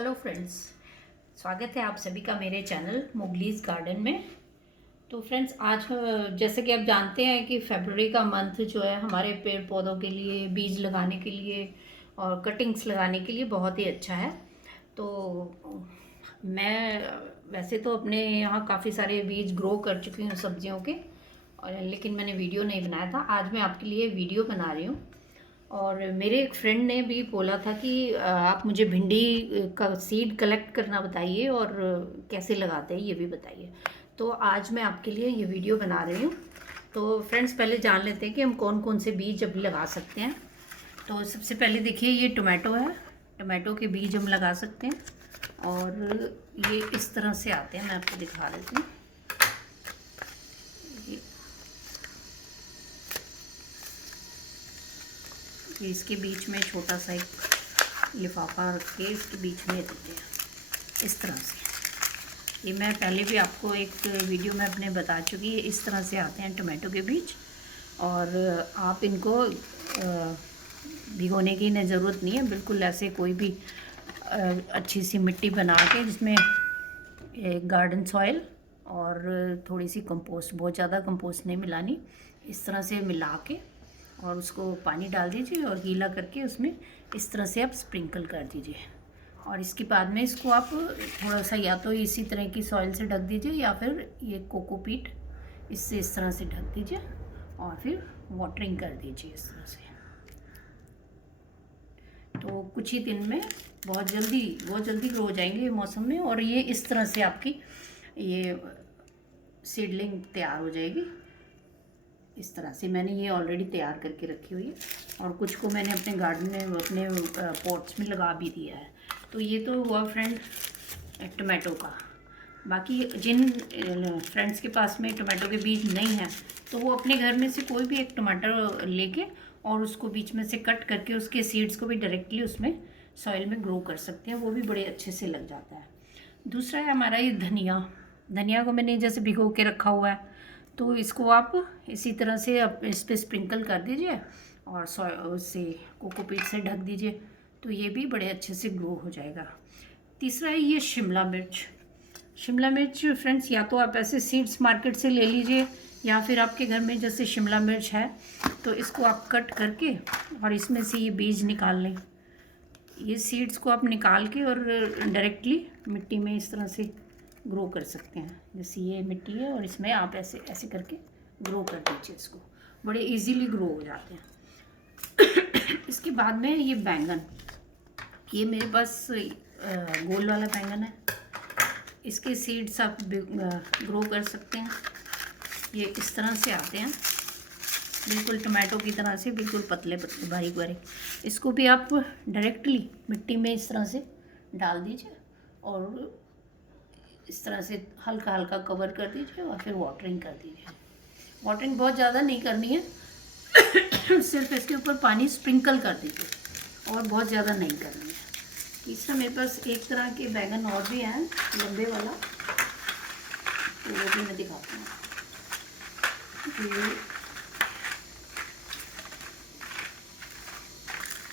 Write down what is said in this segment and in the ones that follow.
Hello friends, स्वागत है आप सभी का मेरे चैनल मोगलीज गार्डन में। तो फ्रेंड्स आज जैसे कि आप जानते हैं कि फरवरी का मंथ जो है हमारे पेड़ पौधों के लिए, बीज लगाने के लिए और कटिंग्स लगाने के लिए बहुत ही अच्छा है। तो मैं वैसे तो अपने यहाँ काफ़ी सारे बीज ग्रो कर चुकी हूँ सब्जियों के, और लेकिन मैंने वीडियो नहीं बनाया था। आज मैं आपके लिए वीडियो बना रही हूँ। और मेरे एक फ्रेंड ने भी बोला था कि आप मुझे भिंडी का सीड कलेक्ट करना बताइए और कैसे लगाते हैं ये भी बताइए। तो आज मैं आपके लिए ये वीडियो बना रही हूँ। तो फ्रेंड्स पहले जान लेते हैं कि हम कौन कौन से बीज अभी लगा सकते हैं। तो सबसे पहले देखिए, ये टोमेटो है। टोमेटो के बीज हम लगा सकते हैं और ये इस तरह से आते हैं। मैं आपको दिखा देती हूँ। ये इसके बीच में छोटा सा एक लिफाफा रख के इसके बीच में देते हैं इस तरह से। ये मैं पहले भी आपको एक वीडियो में अपने बता चुकी है। इस तरह से आते हैं टोमेटो के बीज, और आप इनको भिगोने की ज़रूरत नहीं है। बिल्कुल ऐसे कोई भी अच्छी सी मिट्टी बना के जिसमें गार्डन सॉइल और थोड़ी सी कंपोस्ट, बहुत ज़्यादा कंपोस्ट नहीं मिलानी, इस तरह से मिला के और उसको पानी डाल दीजिए और गीला करके उसमें इस तरह से आप स्प्रिंकल कर दीजिए। और इसके बाद में इसको आप थोड़ा सा या तो इसी तरह की सॉइल से ढक दीजिए या फिर ये कोकोपीट इससे इस तरह से ढक दीजिए और फिर वाटरिंग कर दीजिए इस तरह से। तो कुछ ही दिन में बहुत जल्दी ग्रो हो जाएंगे ये मौसम में, और ये इस तरह से आपकी ये सीडलिंग तैयार हो जाएगी। इस तरह से मैंने ये ऑलरेडी तैयार करके रखी हुई है, और कुछ को मैंने अपने गार्डन में अपने पॉट्स में लगा भी दिया है। तो ये तो हुआ फ्रेंड टमाटो का। बाकी जिन फ्रेंड्स के पास में टमाटो के बीज नहीं हैं तो वो अपने घर में से कोई भी एक टमाटर लेके और उसको बीच में से कट करके उसके सीड्स को भी डायरेक्टली उसमें सॉइल में ग्रो कर सकते हैं। वो भी बड़े अच्छे से लग जाता है। दूसरा है हमारा ये धनिया को मैंने जैसे भिगो के रखा हुआ है, तो इसको आप इसी तरह से इस पर स्प्रिंकल कर दीजिए और उससे कोकोपीट से ढक दीजिए, तो ये भी बड़े अच्छे से ग्रो हो जाएगा। तीसरा है ये शिमला मिर्च फ्रेंड्स, या तो आप ऐसे सीड्स मार्केट से ले लीजिए या फिर आपके घर में जैसे शिमला मिर्च है तो इसको आप कट करके और इसमें से ये बीज निकाल लें। ये सीड्स को आप निकाल के और डायरेक्टली मिट्टी में इस तरह से ग्रो कर सकते हैं। जैसे ये मिट्टी है और इसमें आप ऐसे ऐसे करके ग्रो कर दीजिए, इसको बड़े इजीली ग्रो हो जाते हैं। इसके बाद में ये बैंगन, ये मेरे पास गोल वाला बैंगन है। इसके सीड्स आप ग्रो कर सकते हैं। ये इस तरह से आते हैं, बिल्कुल टमाटो की तरह से, बिल्कुल पतले पतले बारीक बारीक। इसको भी आप डायरेक्टली मिट्टी में इस तरह से डाल दीजिए और इस तरह से हल्का हल्का कवर कर दीजिए और फिर वाटरिंग कर दीजिए। वाटरिंग बहुत ज़्यादा नहीं करनी है, सिर्फ इसके ऊपर पानी स्प्रिंकल कर दीजिए और बहुत ज़्यादा नहीं करनी है। तीसरा मेरे पास एक तरह के बैंगन और भी हैं, लंबे वाला, तो वो भी मैं दिखाती हूँ।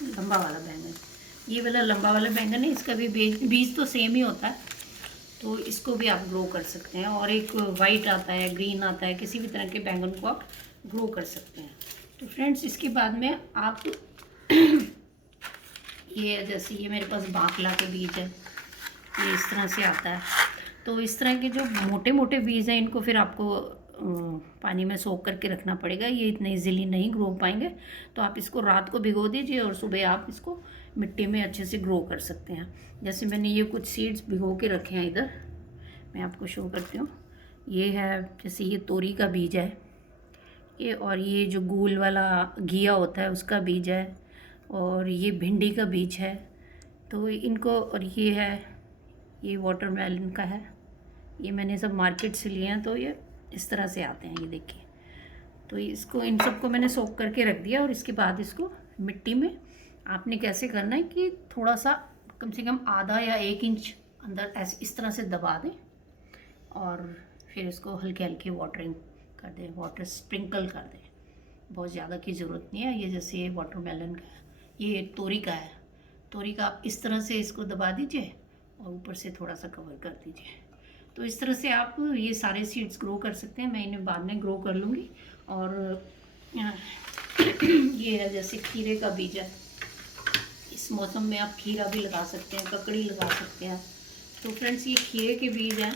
लंबा वाला बैंगन, ये वाला लंबा वाला बैंगन है। इसका भी बीज तो सेम ही होता है, तो इसको भी आप ग्रो कर सकते हैं। और एक वाइट आता है, ग्रीन आता है, किसी भी तरह के बैंगन को आप ग्रो कर सकते हैं। तो फ्रेंड्स इसके बाद में आप ये जैसे ये मेरे पास बाकला के बीज है, ये इस तरह से आता है। तो इस तरह के जो मोटे मोटे बीज हैं इनको फिर आपको पानी में सोख करके रखना पड़ेगा, ये इतने इजीली नहीं ग्रो हो पाएंगे। तो आप इसको रात को भिगो दीजिए और सुबह आप इसको मिट्टी में अच्छे से ग्रो कर सकते हैं। जैसे मैंने ये कुछ सीड्स भिगो के रखे हैं इधर, मैं आपको शो करती हूँ। ये है जैसे ये तोरी का बीज है ये, और ये जो गोल वाला घिया होता है उसका बीज है, और ये भिंडी का बीज है। तो इनको, और ये है ये वाटरमेलन का है। ये मैंने सब मार्केट से लिए हैं, तो ये इस तरह से आते हैं, ये देखिए। तो इसको, इन सबको मैंने सोख करके रख दिया, और इसके बाद इसको मिट्टी में आपने कैसे करना है कि थोड़ा सा कम से कम आधा या 1 इंच अंदर ऐसे इस तरह से दबा दें और फिर इसको हल्के हल्के वाटरिंग कर दें, वाटर स्प्रिंकल कर दें। बहुत ज़्यादा की ज़रूरत नहीं है। ये जैसे ये वाटरमेलन का है, ये तोरी का है, तोरी का आप इस तरह से इसको दबा दीजिए और ऊपर से थोड़ा सा कवर कर दीजिए। तो इस तरह से आप ये सारे सीड्स ग्रो कर सकते हैं। मैं इन्हें बाद में ग्रो कर लूँगी। और ये है जैसे खीरे का बीज है, इस मौसम में आप खीरा भी लगा सकते हैं, ककड़ी लगा सकते हैं। तो फ्रेंड्स ये खीरे के बीज हैं,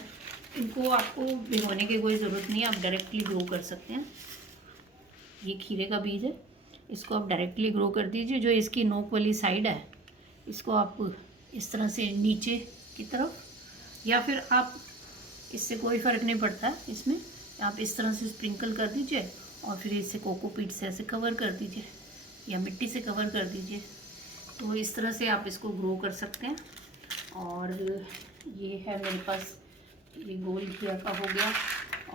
इनको आपको भिगोने की कोई ज़रूरत नहीं है, आप डायरेक्टली ग्रो कर सकते हैं। ये खीरे का बीज है, इसको आप डायरेक्टली ग्रो कर दीजिए। जो इसकी नोक वाली साइड है इसको आप इस तरह से नीचे की तरफ, या फिर आप इससे कोई फ़र्क नहीं पड़ता, इसमें आप इस तरह से स्प्रिंकल कर दीजिए और फिर इसे कोकोपीट से ऐसे कवर कर दीजिए या मिट्टी से कवर कर दीजिए। तो इस तरह से आप इसको ग्रो कर सकते हैं। और ये है मेरे पास, ये गोल खीरा का हो गया।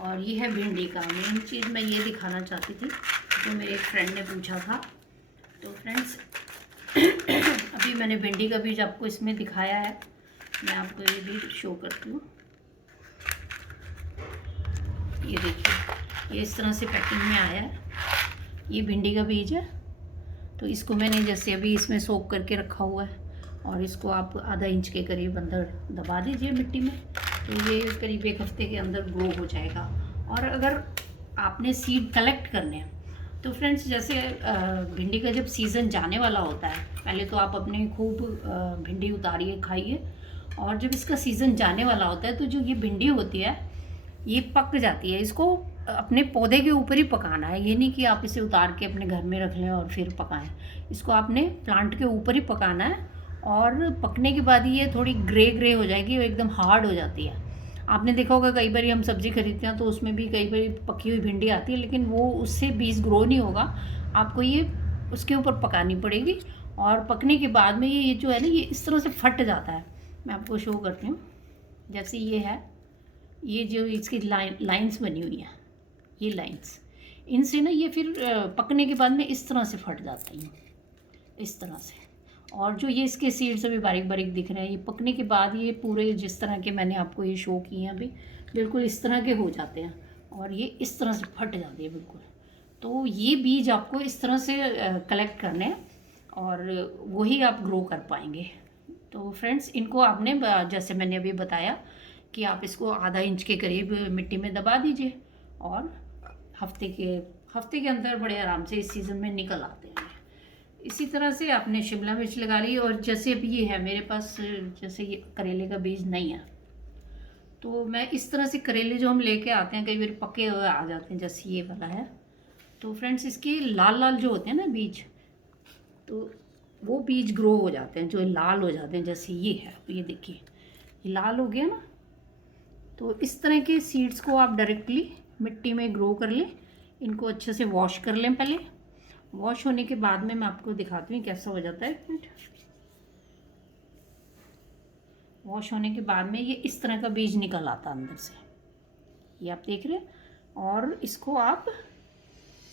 और ये है भिंडी का। मेन चीज़ मैं ये दिखाना चाहती थी, तो मेरे एक फ्रेंड ने पूछा था। तो फ्रेंड्स अभी मैंने भिंडी का बीज आपको इसमें दिखाया है, मैं आपको ये भी शो करती हूँ। ये देखिए, ये इस तरह से पैकिंग में आया है। ये भिंडी का बीज है। तो इसको मैंने जैसे अभी इसमें सोक करके रखा हुआ है, और इसको आप आधा इंच के करीब अंदर दबा दीजिए मिट्टी में, तो ये करीब 1 हफ्ते के अंदर ग्रो हो जाएगा। और अगर आपने सीड कलेक्ट करने हैं तो फ्रेंड्स, जैसे भिंडी का जब सीज़न जाने वाला होता है, पहले तो आप अपने खूब भिंडी उतारिए, खाइए। और जब इसका सीज़न जाने वाला होता है तो जो ये भिंडी होती है ये पक जाती है। इसको अपने पौधे के ऊपर ही पकाना है, ये नहीं कि आप इसे उतार के अपने घर में रख लें और फिर पकाएं। इसको आपने प्लांट के ऊपर ही पकाना है। और पकने के बाद ये थोड़ी ग्रे ग्रे हो जाएगी, वो एकदम हार्ड हो जाती है। आपने देखा होगा कई बार हम सब्ज़ी खरीदते हैं तो उसमें भी कई बार पकी हुई भिंडी आती है, लेकिन वो उससे बीज ग्रो नहीं होगा। आपको ये उसके ऊपर पकानी पड़ेगी। और पकने के बाद में ये जो है ना, ये इस तरह से फट जाता है। मैं आपको शो करती हूँ। जैसे ये है, ये जो इसकी लाइंस बनी हुई हैं, ये लाइंस, इनसे ना ये फिर पकने के बाद में इस तरह से फट जाता है, इस तरह से। और जो ये इसके सीड्स अभी बारीक बारीक दिख रहे हैं, ये पकने के बाद ये पूरे जिस तरह के मैंने आपको ये शो किए हैं अभी, बिल्कुल इस तरह के हो जाते हैं और ये इस तरह से फट जाती है बिल्कुल। तो ये बीज आपको इस तरह से कलेक्ट करने हैं और वही आप ग्रो कर पाएंगे। तो फ्रेंड्स, इनको आपने जैसे मैंने अभी बताया कि आप इसको आधा इंच के करीब मिट्टी में दबा दीजिए और हफ्ते के अंदर बड़े आराम से इस सीज़न में निकल आते हैं। इसी तरह से आपने शिमला मिर्च लगा ली। और जैसे अभी ये है मेरे पास, जैसे ये करेले का बीज नहीं है, तो मैं इस तरह से करेले जो हम लेके आते हैं कई बार पके हुए आ जाते हैं, जैसे ये वाला है। तो फ्रेंड्स, इसके लाल लाल जो होते हैं ना बीज, तो वो बीज ग्रो हो जाते हैं, जो लाल हो जाते हैं। जैसे ये है, ये देखिए, ये लाल हो गया ना। तो इस तरह के सीड्स को आप डायरेक्टली मिट्टी में ग्रो कर लें। इनको अच्छे से वॉश कर लें पहले। वॉश होने के बाद में मैं आपको दिखाती हूँ कैसा हो जाता है। वॉश होने के बाद में ये इस तरह का बीज निकल आता है अंदर से, ये आप देख रहे हैं। और इसको आप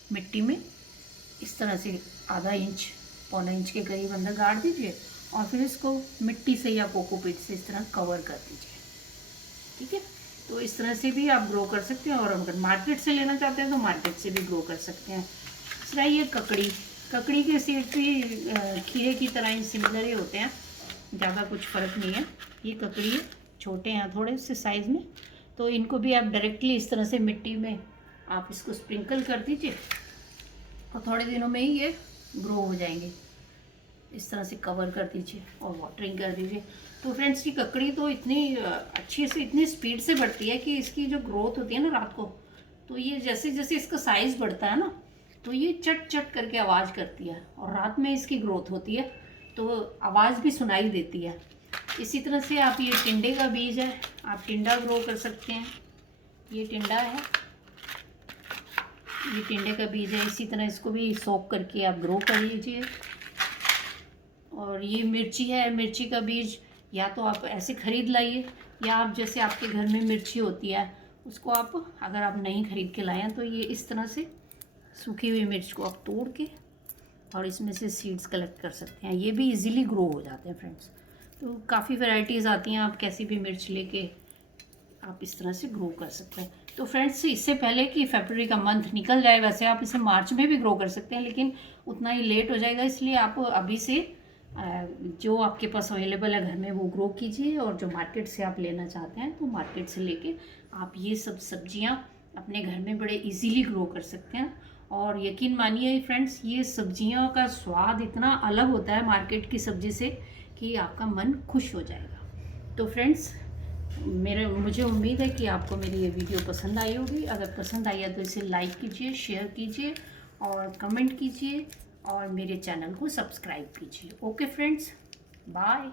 मिट्टी में इस तरह से आधा इंच, पौना इंच के करीब अंदर गाड़ दीजिए और फिर इसको मिट्टी से या कोकोपीट से इस तरह कवर कर दीजिए। ठीक है, तो इस तरह से भी आप ग्रो कर सकते हैं। और अगर मार्केट से लेना चाहते हैं तो मार्केट से भी ग्रो कर सकते हैं। दूसरा ये ककड़ी के सीड भी खीरे की तरह ही सिमिलर ही होते हैं, ज़्यादा कुछ फ़र्क नहीं है। ये ककड़ी है, छोटे हैं थोड़े से साइज़ में, तो इनको भी आप डायरेक्टली इस तरह से मिट्टी में आप इसको स्प्रिंकल कर दीजिए और थोड़े दिनों में ही ये ग्रो हो जाएंगे। इस तरह से कवर कर दीजिए और वाटरिंग कर दीजिए। तो फ्रेंड्स, ये ककड़ी तो इतनी अच्छी से, इतनी स्पीड से बढ़ती है कि इसकी जो ग्रोथ होती है ना रात को, तो ये जैसे जैसे इसका साइज़ बढ़ता है ना, तो ये चट चट करके आवाज़ करती है और रात में इसकी ग्रोथ होती है, तो आवाज़ भी सुनाई देती है। इसी तरह से आप, ये टिंडे का बीज है, आप टिंडा ग्रो कर सकते हैं। ये टिंडा है, ये टिंडे का बीज है। इसी तरह इसको भी सोक करके आप ग्रो कर लीजिए। और ये मिर्ची है, मिर्ची का बीज या तो आप ऐसे ख़रीद लाइए, या आप जैसे आपके घर में मिर्ची होती है उसको आप, अगर आप नहीं ख़रीद के लाए हैं तो ये इस तरह से सूखी हुई मिर्च को आप तोड़ के और इसमें से सीड्स कलेक्ट कर सकते हैं। ये भी इजीली ग्रो हो जाते हैं फ्रेंड्स। तो काफ़ी वैरायटीज़ आती हैं, आप कैसी भी मिर्च लेके आप इस तरह से ग्रो कर सकते हैं। तो फ्रेंड्स, इससे पहले कि फरवरी का मंथ निकल जाए, वैसे आप इसे मार्च में भी ग्रो कर सकते हैं, लेकिन उतना ही लेट हो जाएगा, इसलिए आप अभी से जो आपके पास अवेलेबल है घर में वो ग्रो कीजिए, और जो मार्केट से आप लेना चाहते हैं तो मार्केट से लेके आप ये सब सब्जियां अपने घर में बड़े इजीली ग्रो कर सकते हैं। और यकीन मानिए फ्रेंड्स, ये सब्जियों का स्वाद इतना अलग होता है मार्केट की सब्जी से कि आपका मन खुश हो जाएगा। तो फ्रेंड्स, मुझे उम्मीद है कि आपको मेरी ये वीडियो पसंद आई होगी। अगर पसंद आई है तो इसे लाइक कीजिए, शेयर कीजिए और कमेंट कीजिए, और मेरे चैनल को सब्सक्राइब कीजिए। Okay friends, bye.